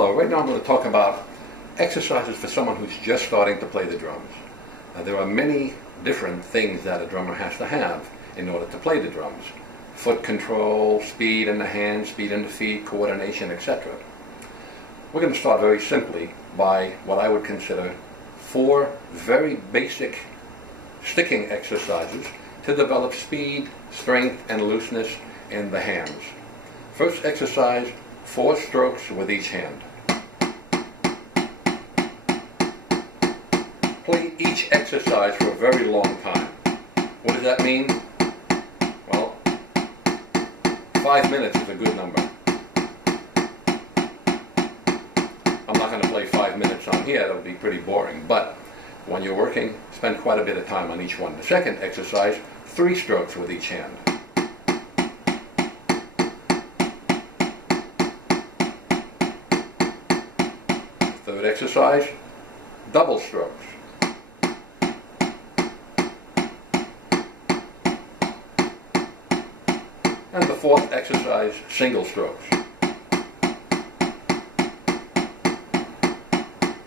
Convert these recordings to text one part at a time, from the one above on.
Hello, right now I'm going to talk about exercises for someone who's just starting to play the drums. There are many different things that a drummer has to have in order to play the drums. Foot control, speed in the hands, speed in the feet, coordination, etc. We're going to start very simply by what I would consider 4 very basic sticking exercises to develop speed, strength, and looseness in the hands. First exercise, 4 strokes with each hand. Play each exercise for a very long time. What does that mean? Well, 5 minutes is a good number. I'm not going to play 5 minutes on here, that would be pretty boring, but when you're working, spend quite a bit of time on each one. The second exercise, 3 strokes with each hand. Third exercise, double strokes. And the fourth exercise, single strokes.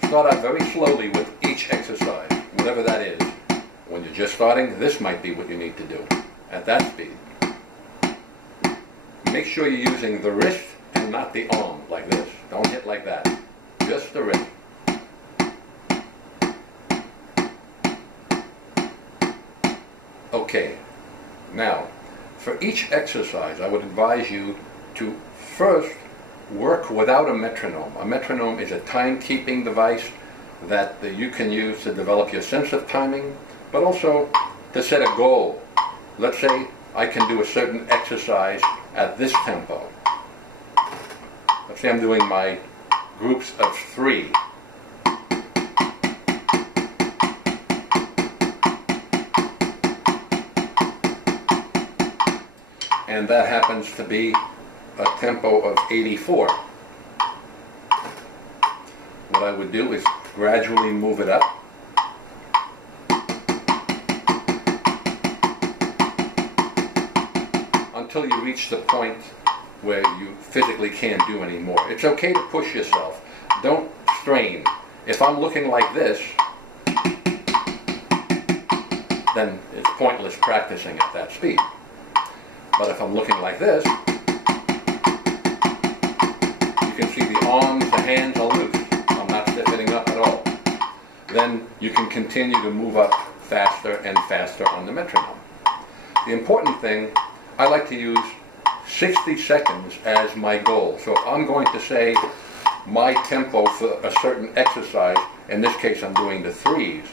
Start out very slowly with each exercise, whatever that is. When you're just starting, this might be what you need to do at that speed. Make sure you're using the wrist and not the arm like this. Don't hit like that. Just the wrist. Okay, now for each exercise I would advise you to first work without a metronome. A metronome is a timekeeping device that you can use to develop your sense of timing, but also to set a goal. Let's say I can do a certain exercise at this tempo. Let's say I'm doing my groups of 3. And that happens to be a tempo of 84. What I would do is gradually move it up. Until you reach the point where you physically can't do anymore. It's okay to push yourself. Don't strain. If I'm looking like this, then it's pointless practicing at that speed. But if I'm looking like this, you can see the arms, the hands are loose. I'm not stiffening up at all. Then you can continue to move up faster and faster on the metronome. The important thing, I like to use 60 seconds as my goal. So if I'm going to say my tempo for a certain exercise, in this case I'm doing the 3s,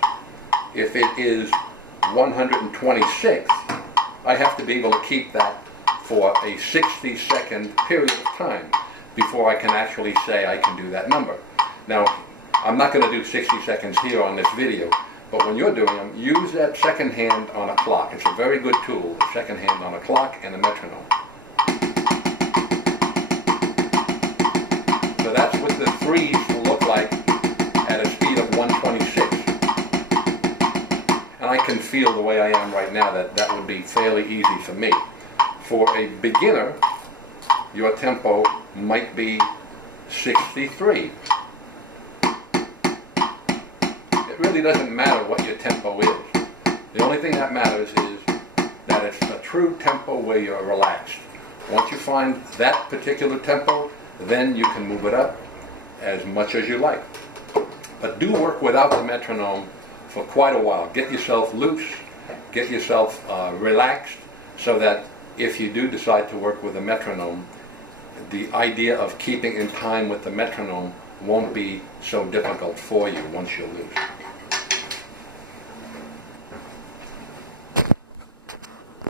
if it is 126, I have to be able to keep that for a 60-second period of time before I can actually say I can do that number. Now, I'm not going to do 60 seconds here on this video, but when you're doing them, use that second hand on a clock. It's a very good tool, the second hand on a clock and a metronome. So that's what the 3s will look like at a speed of 126. And I can feel the way I am right now that that would be fairly easy for me. For a beginner, your tempo might be 63. It really doesn't matter what your tempo is. The only thing that matters is that it's a true tempo where you're relaxed. Once you find that particular tempo, then you can move it up as much as you like. But do work without the metronome for quite a while. Get yourself loose, get yourself relaxed, so that if you do decide to work with a metronome, the idea of keeping in time with the metronome won't be so difficult for you once you're loose.